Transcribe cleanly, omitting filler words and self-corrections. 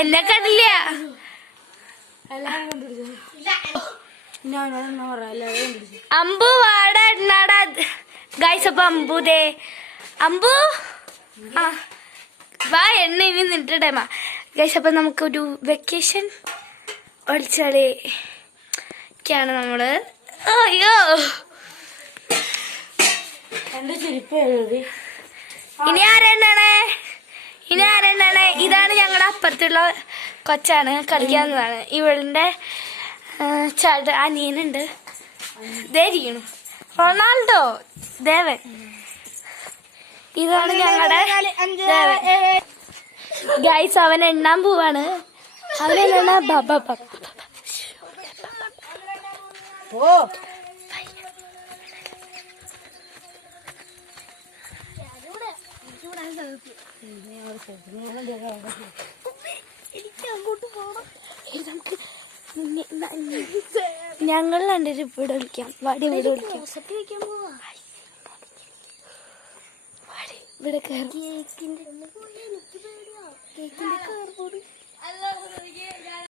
എന്നെ കണ്ടില്ല. അമ്പു വാടാ നാടാ ഗൈസ്. അപ്പൊ അമ്പുദേ അമ്പു ആ വാ എണ്ണ ഇനി നിന്റെ ടൈമാ ഗൈസ്. അപ്പൊ നമുക്കൊരു വെക്കേഷൻ ഒളിച്ചാണ് നമ്മള്. അയ്യോ എന്റെ ചെരുപ്പ് ഇനി ആരെണ്ണാണ് ഇതാണ് ഞങ്ങളുടെ അപ്പുറത്തുള്ള കൊച്ചാണ്, കളിക്കാവുന്നതാണ്. ഇവളുടെ അനിയനുണ്ട്, ദേരിക്കണു റൊണാൾഡോ ദേവൻ. ഇതാണ് ഞങ്ങളുടെ ഗൈസ്. അവൻ എണ്ണാൻ പോവാണ്. അവനെണ്ണ ബബ ഞങ്ങൾ രണ്ടുപേരും ഇവിടെ വിളിക്കാം. വാടി ഇവിടെ വിളിക്കാം. ഇവിടെ കയറി